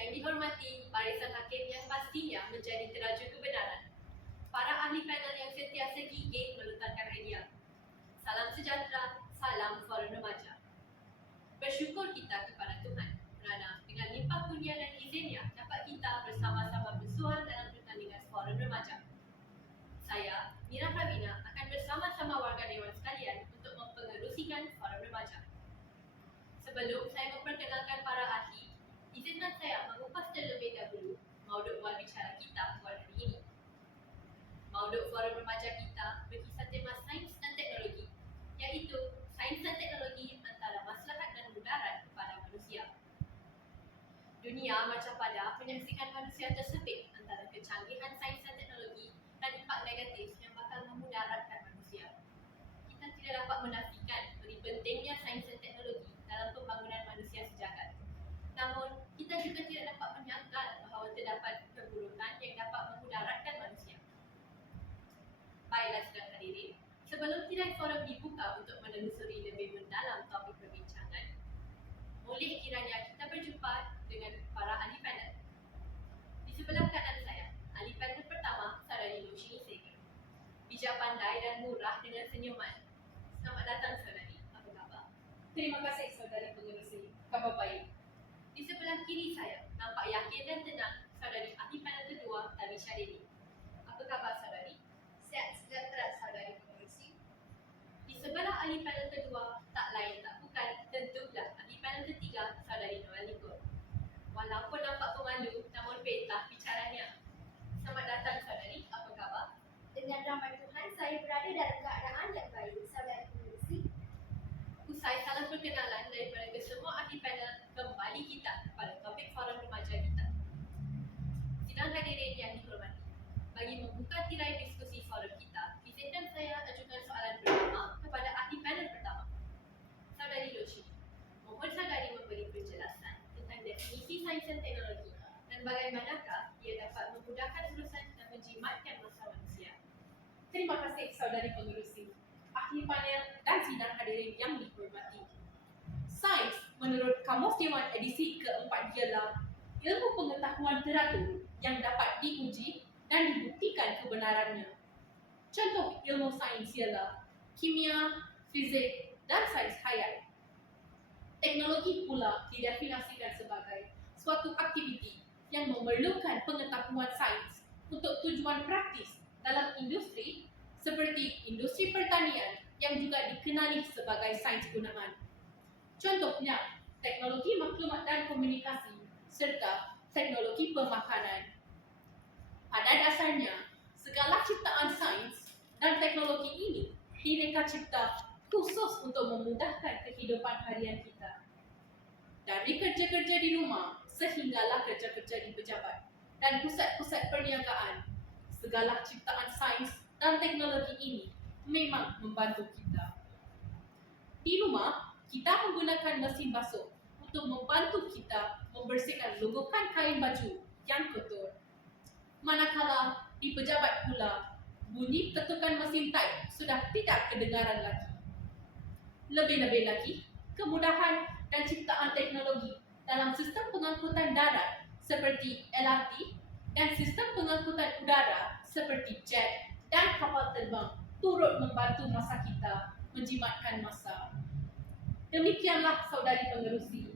Yang dihormati barisan hakim yang pastinya menjadi teraju kebenaran, para ahli panel yang sentiasa gigih melontarkan idea. Salam sejahtera, salam forum remaja. Bersyukur kita kepada Tuhan kerana dengan limpah kurnia dan izinnya dapat kita bersama-sama bersuara dalam pertandingan forum remaja. Saya, Mira Pravina, akan bersama-sama warga dewan sekalian untuk mempengerusikan forum remaja. Sebelum saya memperkenalkan para ahli, izinkan saya mengupas terlebih dahulu mauduk bual bicara kita buat hari ini. Mauduk forum remaja kita berkisar tema sains dan teknologi, iaitu sains dan teknologi antara maslahat dan mudarat kepada manusia. Dunia macam pada menyaksikan manusia tersepit antara kecanggihan sains dan teknologi dan impak negatif yang bakal memudaratkan manusia. Kita tidak dapat menafikan beri pentingnya sains dan teknologi dalam pembangunan manusia sejagat. Namun, kita juga tidak dapat menyangkal bahawa terdapat keburukan yang dapat memudaratkan manusia. Baiklah sedang hadirin, sebelum tirai forum dibuka untuk menelusuri lebih mendalam topik perbincangan, boleh kiranya kita berjumpa dengan para ahli panel. Di sebelah kanan saya, ahli panel pertama, Saudari Lucy Seger. Bijak pandai dan murah dengan senyuman. Selamat datang saudari, apa khabar? Terima kasih saudari pengerusi, khabar baik. Di sebelah kiri saya, nampak yakin dan tenang, saudari ahli panel kedua, Tamisha Devi. Apa khabar saudari? Sihat sejahtera saudari pengerusi. Di sebelah ahli panel kedua, tak lain tak bukan, tentulah ahli panel ketiga, saudari Noel Nicole. Walaupun nampak pemandu, namun petah bicaranya. Selamat datang saudari, apa khabar? Dengan rahmat Tuhan, saya berada dalam keadaan yang baik, saudari pengerusi. Usai salam perkenalan daripada kesemua ahli panel, kembali kita pada topik forum remaja kita. Sidang hadirin yang dihormati, bagi membuka tirai diskusi forum kita, izinkan saya ajukan soalan pertama kepada ahli panel pertama. Saudari Yoshi, mohon saudari memberi penjelasan tentang definisi sains dan teknologi dan bagaimanakah ia dapat memudahkan urusan dan menjimatkan masa manusia. Terima kasih saudari pengerusi, ahli panel dan sidang hadirin yang dihormati. Sains menurut Kamus Dewan edisi keempat ialah ilmu pengetahuan teratur yang dapat diuji dan dibuktikan kebenarannya. Contoh ilmu sains ialah kimia, fizik, dan sains hayat. Teknologi pula didefinisikan sebagai suatu aktiviti yang memerlukan pengetahuan sains untuk tujuan praktis dalam industri seperti industri pertanian yang juga dikenali sebagai sains gunaan. Contohnya, teknologi maklumat dan komunikasi serta teknologi pemakanan. Pada dasarnya, segala ciptaan sains dan teknologi ini direka cipta khusus untuk memudahkan kehidupan harian kita. Dari kerja-kerja di rumah sehinggalah kerja-kerja di pejabat dan pusat-pusat perniagaan, segala ciptaan sains dan teknologi ini memang membantu kita. Di rumah, kita menggunakan mesin basuh untuk membantu kita membersihkan longgokan kain baju yang kotor. Manakala di pejabat pula, bunyi ketukan mesin type sudah tidak kedengaran lagi. Lebih-lebih lagi, kemudahan dan ciptaan teknologi dalam sistem pengangkutan darat seperti LRT dan sistem pengangkutan udara seperti jet dan kapal terbang turut membantu masa kita menjimatkan masa. Demikianlah saudari pengerusi,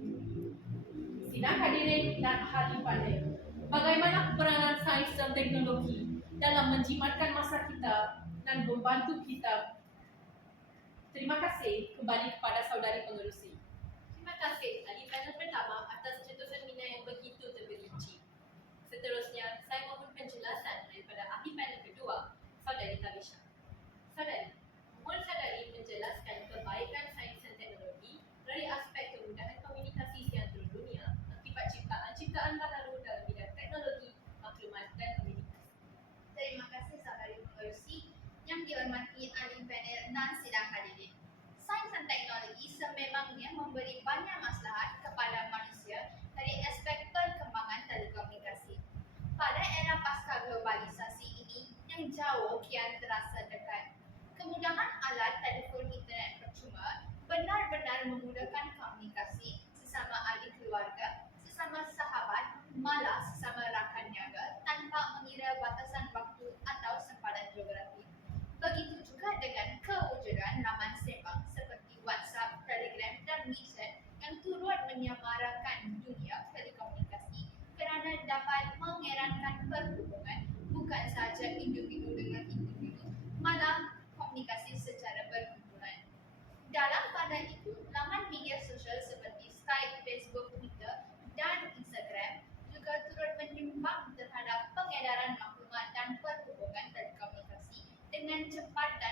sidang hadirin dan ahli panel, bagaimana peranan sains dan teknologi dalam menjimatkan masa kita dan membantu kita. Terima kasih kembali kepada saudari pengerusi. Terima kasih ahli panel pertama atas cetusan minat yang begitu terperinci. Seterusnya, saya mohon penjelasan daripada ahli panel kedua, saudari Tamisha. Saudari, mohon saudari menjelaskan kebaikan sains dan teknologi dari aspek kemudahan komunikasi seantero dunia akibat ciptaan-ciptaan baharu dalam bidang teknologi, maklumat dan komunikasi. Terima kasih saudari pengerusi yang dihormati ahli panel dan sidang hadirin. Sains dan teknologi sememangnya memberi banyak maslahat kepada manusia dari aspek perkembangan telekomunikasi. Pada era pasca globalisasi ini yang jauh kian terasa dekat, kemudahan alat telefon internet percuma benar-benar memudahkan komunikasi sesama ahli keluarga, sesama sahabat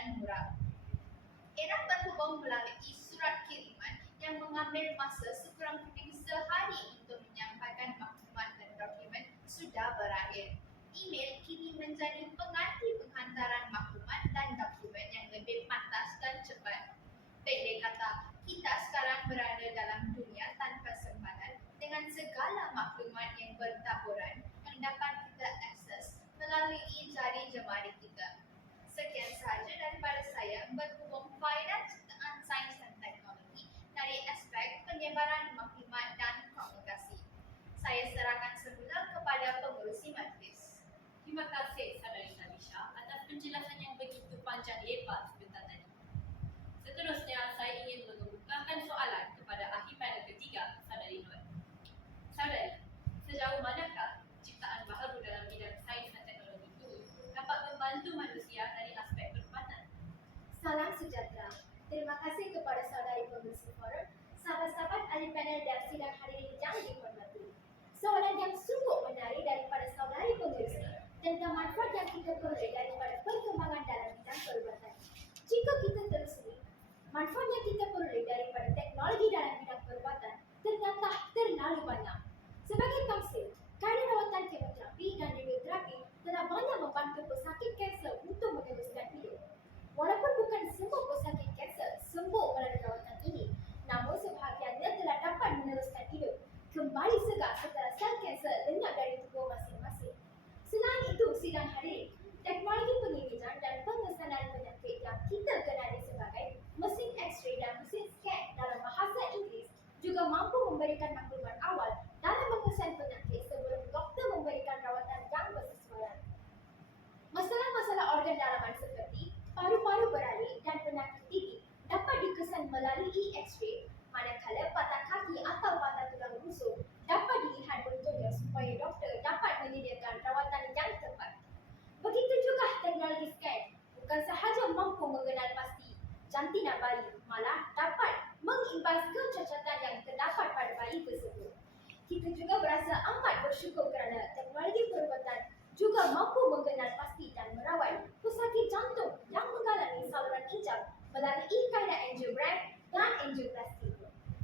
dan mural. Era berhubung melalui surat kiriman yang mengambil masa sekurang-kurangnya sehari untuk menyampaikan maklumat dan dokumen sudah berakhir. Email kini menjadi pengganti penghantaran maklumat dan dokumen yang lebih pantas dan cepat. Pendek kata, kita sekarang berada dalam dunia tanpa sempadan dengan segala maklumat yang bertaburan yang dapat kita akses melalui jari jemari kita. Sekian sahaja daripada saya berhubung faedah ciptaan sains dan teknologi dari aspek penyebaran maklumat dan komunikasi. Saya serahkan semula kepada pengurusi majlis. Terima kasih Saudari Talisha atas penjelasan yang begitu panjang lebar sebentar tadi. Seterusnya, saya ingin mengemukakan soalan kepada ahli panel ketiga, Saudari Nur. Saudari, sejauh manakah ciptaan baharu dalam bidang sains dan teknologi ini dapat membantu manusia dari aspek perkhidmatan? Salam sejahtera. Terima kasih kepada saudari pengurusi forum, sahabat-sahabat ahli panel dan sidang hadirin yang dihormati. Soalan yang sungguh menarik daripada saudari pengurusi tentang manfaat yang kita peroleh daripada perkembangan dalam bidang perubatan. Jika kita telusuri, manfaat yang kita peroleh daripada teknologi dalam bidang perubatan ternyata terlalu banyak. Sebagai tamsil, kaedah rawatan kemoterapi dan radioterapi telah banyak membantu pesakit kanser untuk meneruskan hidup. Walaupun bukan semua pesakit kanser sembuh melalui rawatan ini, namun sebahagiannya telah dapat meneruskan hidup kembali segar setelah sel kanser lenyap dari tubuh masing-masing. Selain itu, sidang hadirin, teknologi pengimejan dan pengesanan penyakit yang kita kenali sebagai mesin X-ray dan mesin scan dalam bahasa Inggeris juga mampu memberikan maklumat awal dalam mengesan penyakit sebelum doktor memberikan rawatan yang bersesuaian. Masalah-masalah organ dalaman seperti paru-paru beralih dan penyakit gigi dapat dikesan melalui X-ray, manakala patah kaki atau patah tulang rusuk dapat dilihat bentuknya supaya doktor dapat menyediakan rawatan yang tepat. Begitu juga teknologi scan bukan sahaja mampu mengenal pasti jantina bayi, malah dapat mengimbas kecacatan yang terdapat pada bayi tersebut. Kita juga berasa amat bersyukur kerana teknologi perubatan juga mampu mengenal pasti dan merawat pesakit jantung yang mengalami saluran hijab melalui kaedah angiogram dan angioplastik.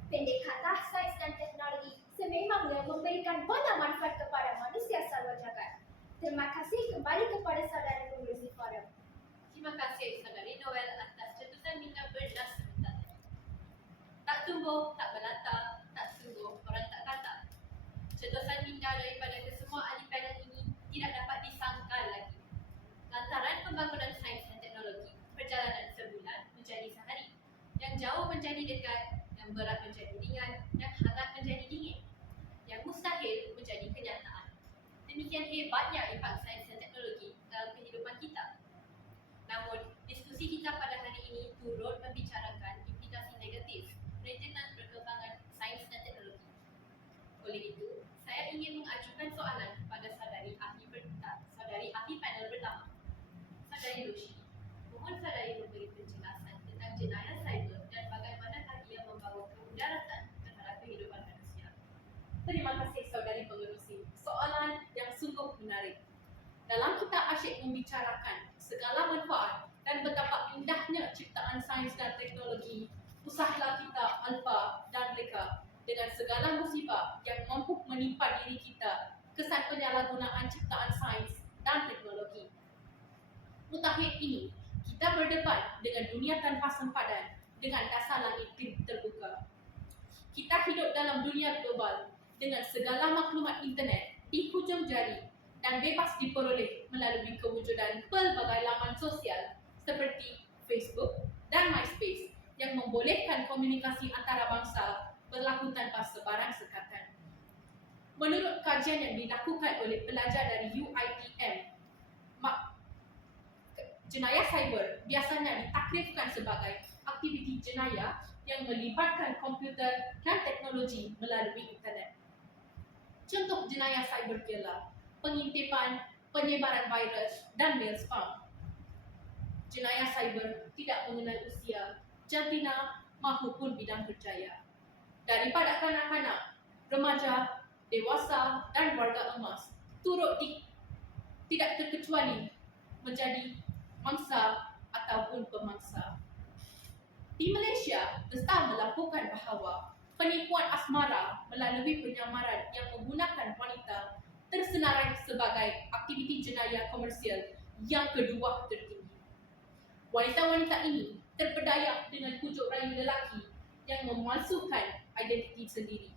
Pendek kata, sains dan teknologi sememangnya memberikan banyak manfaat kepada manusia sarwa jagat. Terima kasih kembali kepada saudara pengurusi forum. Terima kasih Saudari Noel atas cetusan minda berdas sebentar tadi. Tak tumbuh, tak belata, tak sungguh, orang tak kata. Cetusan minda daripada kesemua ahli panel ini tidak dapat disangkal lagi. Lantaran pembangunan sains dan teknologi, perjalanan sebulan menjadi sehari. Yang jauh menjadi dekat, yang berat menjadi ringan, yang hangat menjadi dingin. Yang mustahil menjadi kenyataan. Demikian hebatnya impak sains dan teknologi dalam kehidupan kita. Namun, diskusi kita pada hari ini turut membicarakan implikasi negatif berkaitan perkembangan sains dan teknologi. Oleh itu, saya ingin mengajukan soalan kepada saudari ahli panel pertama, Saudari Lucy. Mohon saudari memberi penjelasan tentang jenayah cyber dan bagaimanakah ia membawa kemudaratan terhadap kehidupan manusia. Terima kasih saudari pengerusi. Soalan yang sungguh menarik. Dalam kita asyik membicarakan segala manfaat dan betapa indahnya ciptaan sains dan teknologi, usahlah kita alfa dan leka dengan segala musibah yang mampu menimpa diri kita kesan penyalahgunaan ciptaan sains dan teknologi. Mutakhir ini, kita berdepan dengan dunia tanpa sempadan dengan dasar langit terbuka. Kita hidup dalam dunia global dengan segala maklumat internet di hujung jari dan bebas diperoleh melalui kewujudan pelbagai laman sosial seperti Facebook dan MySpace yang membolehkan komunikasi antarabangsa berlaku tanpa sebarang sekatan. Menurut kajian yang dilakukan oleh pelajar dari UiTM, jenayah cyber biasanya ditakrifkan sebagai aktiviti jenayah yang melibatkan komputer dan teknologi melalui internet. Contoh jenayah cyber ialah pengintipan, penyebaran virus, dan mail spam. Jenayah cyber tidak mengenal usia, jantina maupun bidang kerjaya. Daripada kanak-kanak, remaja, dewasa, dan warga emas turut tidak terkecuali menjadi mangsa ataupun pemangsa. Di Malaysia, The Star melaporkan bahawa penipuan asmara melalui penyamaran yang menggunakan wanita tersenarai sebagai aktiviti jenayah komersial yang kedua tertinggi. Wanita-wanita ini terpedaya dengan pujuk rayu lelaki yang memalsukan identiti sendiri.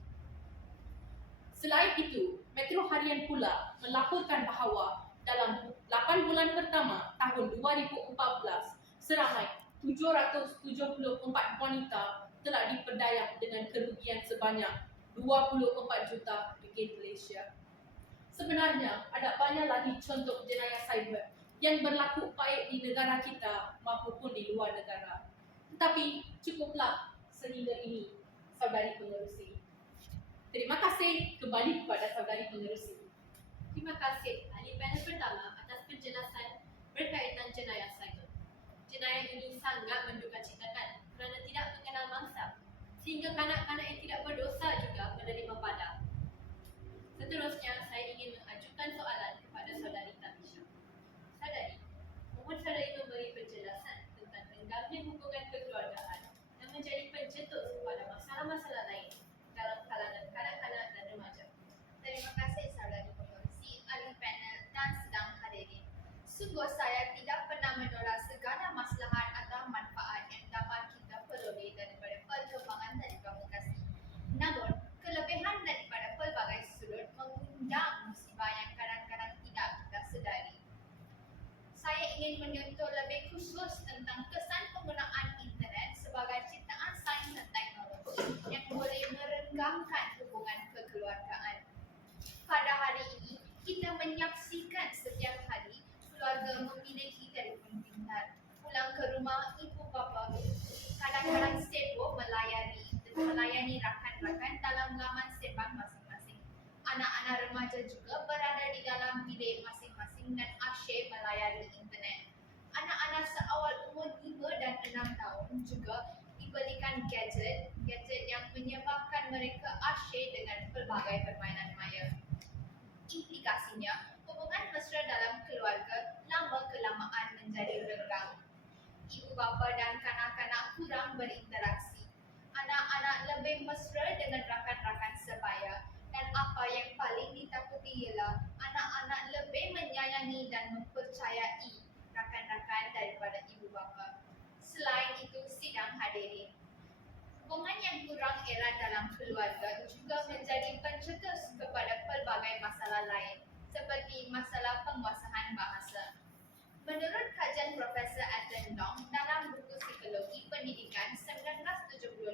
Selain itu, Metro Harian pula melaporkan bahawa dalam 8 bulan pertama tahun 2014, seramai 774 wanita telah diperdaya dengan kerugian sebanyak 24 juta ringgit Malaysia. Sebenarnya, ada banyak lagi contoh jenayah cyber yang berlaku baik di negara kita maupun di luar negara. Tetapi cukuplah sehingga ini, saudari pengerusi. Terima kasih kembali kepada saudari pengerusi. Terima kasih ahli panel pertama atas penjelasan berkaitan jenayah cyber. Jenayah ini sangat mendukacitakan kerana tidak mengenal mangsa, sehingga kanak-kanak yang tidak berdosa juga menerima pada. Seterusnya, saya ingin mengajukan soalan kepada saudari Tamisha. Saudari, mohon saudari memberi penjelasan tentang renggamnya hubungan kekeluargaan yang menjadi pencetus kepada masalah-masalah lain dalam kalangan kanak-kanak dan remaja. Terima kasih saudari pengerusi, ahli panel dan sedang hadirin. Sungguh saya tidak pernah menolak segala maslahat atau manfaat yang dapat kita peroleh daripada perkembangan telekomunikasi. Namun, kelebihan daripada pelbagai sudut mengundang musibah yang kadang-kadang tidak kita sedari. Saya ingin menyentuh lebih khusus tentang kesan penggunaan internet sebagai ciptaan sains dan teknologi yang boleh merenggangkan hubungan kekeluargaan. Pada hari ini, kita menyaksikan setiap hari keluarga memiliki telefon pintar. Pulang ke rumah, ibu bapa kadang-kadang sibuk melayani rakan-rakan dalam laman sembang masing-masing. Anak-anak remaja juga berada di dalam bilik masing-masing dan asyik melayani internet. Anak-anak seawal umur 5 dan 6 tahun juga diberikan gadget yang menyebabkan mereka asyik dengan pelbagai permainan maya. Implikasinya, hubungan mesra dalam keluarga lama-kelamaan menjadi renggang. Ibu bapa dan kanak-kanak kurang berinteraksi. Anak-anak lebih mesra dengan rakan-rakan sebaya, dan apa yang paling ditakuti ialah anak-anak lebih menyayangi dan mempercayai rakan-rakan daripada ibu bapa. Selain itu, sidang hadirin, hubungan yang kurang erat dalam keluarga juga menjadi pencetus kepada pelbagai masalah lain, seperti masalah penguasaan bahasa. Menurut kajian Profesor Ethan Long dalam buku Psikologi Pendidikan 1978,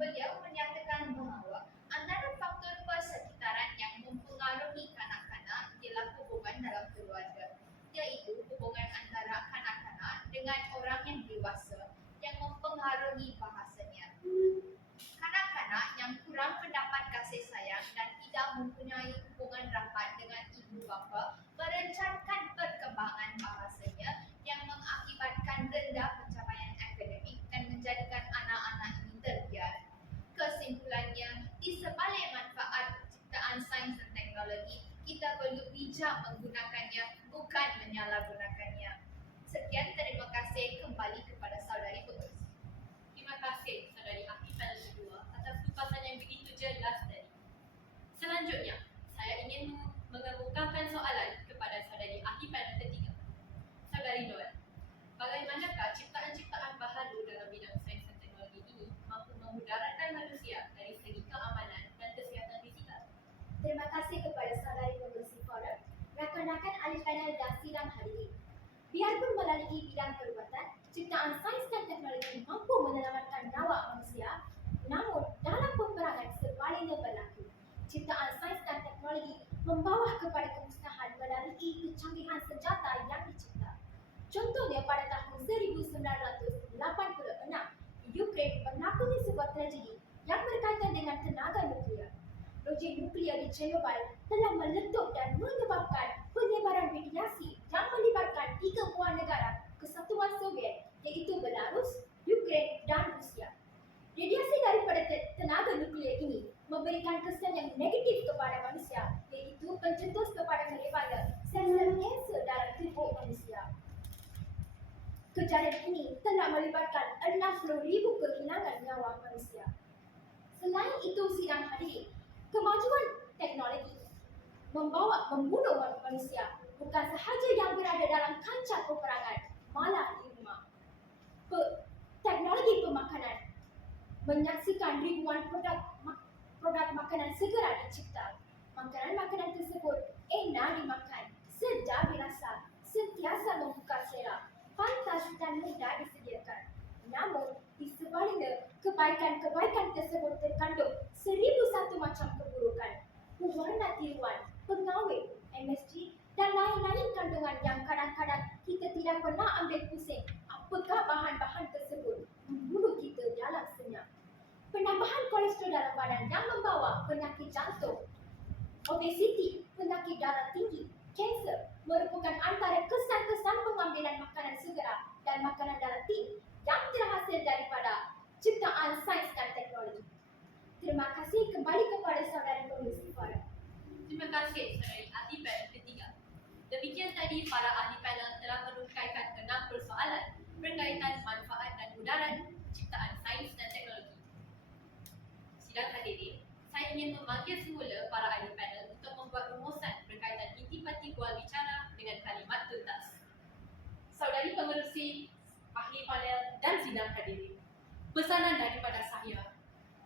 beliau menyatakan bahawa antara faktor persekitaran yang mempengaruhi kanak-kanak ialah hubungan dalam keluarga, iaitu hubungan antara kanak-kanak dengan orang yang dewasa yang mempengaruhi bahasanya. Kanak-kanak yang kurang mendapat kasih sayang dan tidak mempunyai hubungan rapat dengan ibu bapa merencankan perkembangan bahasanya yang mengakibatkan rendah pencapaian akademik dan menjadikan anak-anak ini terbiar. Kesimpulannya, di sebalik manfaat ciptaan sains dan teknologi, kita perlu bijak menggunakannya, bukan menyalahgunakannya. Sekian, terima kasih, kembali kepada saudari pengerusi. Terima kasih saudari ahli panel kedua atas kupasan yang begitu jelas tadi. Selanjutnya, saya ingin mengemukakan soalan kepada saudari ahli panel ketiga. Saudari Noel, bagaimanakah ciptaan-ciptaan baharu dalam bidang sains dan teknologi ini mampu memudaratkan manusia dari segi keamanan dan kesihatan digital? Terima kasih kepada saudari pengerusi forum, rakan-rakan ahli panel dan sidang hari ini. Biarpun melalui bidang perubatan, ciptaan sains dan teknologi mampu menyelamatkan nyawa manusia, namun dalam peperangan sebaliknya berlaku. Ciptaan sains dan teknologi membawa kepada kemusnahan melalui kecanggihan senjata yang dicipta. Contohnya pada tahun 1986, Ukraine menakuni sebuah tragedi yang berkaitan dengan tenaga nuklear. Projek nuklear di Chernobyl telah meletup dan menyebabkan penyebaran radiasi yang melibatkan 3 buah negara Kesatuan Soviet, iaitu Belarus, Ukraine dan Rusia. Radiasi daripada tenaga nuklear ini memberikan kesan yang negatif kepada manusia, iaitu pencetus kepada melebarnya sel-sel kanser dalam tubuh manusia. Kejadian telah melibatkan 60,000 kehilangan nyawa manusia. Selain itu, sidang hadirin, kemajuan teknologi membunuh manusia bukan sahaja yang berada dalam kancah peperangan, malah di rumah. Teknologi pemakanan menyaksikan ribuan produk makanan segera dicipta. Makanan-makanan tersebut enak dimakan, sedap dirasa, sentiasa membuka selera, pantas dan mudah disediakan. Namun, di sebaliknya, kebaikan-kebaikan tersebut terkandung 1001 macam keburukan. Pewarna tiruan, pengawet, MSG dan lain-lain kandungan yang kadang-kadang kita tidak pernah ambil pusing apakah bahan-bahan tersebut membunuh kita dalam senyap. Penambahan kolesterol dalam badan yang membawa penyakit jantung, obesiti, penyakit darah tinggi, kanser merupakan antara kesan-kesan pengambilan makanan segera dan makanan darah tinggi yang terhasil daripada ciptaan sains dan teknologi. Terima kasih, kembali kepada saudara pengurusi forum. Terima kasih saudari ahli panel ketiga. Demikian tadi para ahli panel telah merungkaikan 6 persoalan berkaitan manfaat dan mudarat ciptaan sains dan teknologi. Sidang hadirin, saya ingin memanggil semula para ahli panel untuk membuat rumusan berkaitan intipati bual bicara dengan kalimat tuntas. Saudari pengerusi, ahli panel dan sidang hadirin, pesanan daripada saya,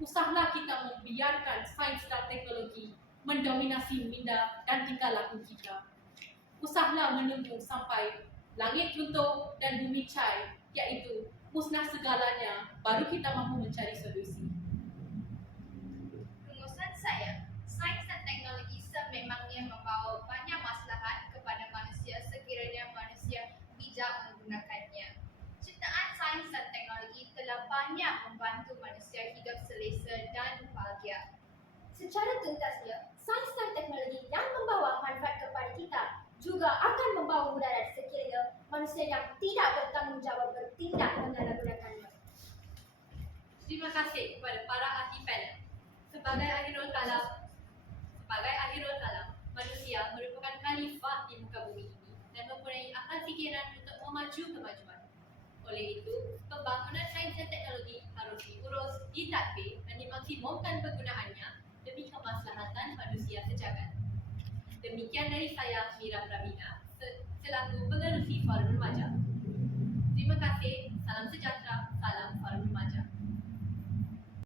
usahlah kita membiarkan sains dan teknologi mendominasi minda dan tingkah laku kita. Usahlah menunggu sampai langit runtuh dan bumi cair, iaitu musnah segalanya, baru kita mahu mencari solusi. Rumusan saya, sains dan teknologi sememangnya membawa banyak maslahat kepada manusia sekiranya manusia bijak menggunakannya. Ciptaan sains dan teknologi telah banyak membantu manusia hidup selesa dan bahagia. Secara tuntasnya, sains dan teknologi yang membawa manfaat kepada kita juga akan membawa mudarat sekiranya manusia yang tidak bertanggungjawab bertindak menyalahgunakannya. Terima kasih kepada para ahli panel. Sebagai akhirul kalam, manusia merupakan khalifah di muka bumi ini dan mempunyai akal fikiran untuk memaju kemajuan. Oleh itu, pembangunan sains dan teknologi harus diurus, ditadbir dan dimaksimumkan penggunaannya demi kemaslahatan manusia sejagat. Demikian dari saya, Mira Pravina, selaku pengerusi Forum Remaja. Terima kasih, salam sejahtera, salam Forum Remaja.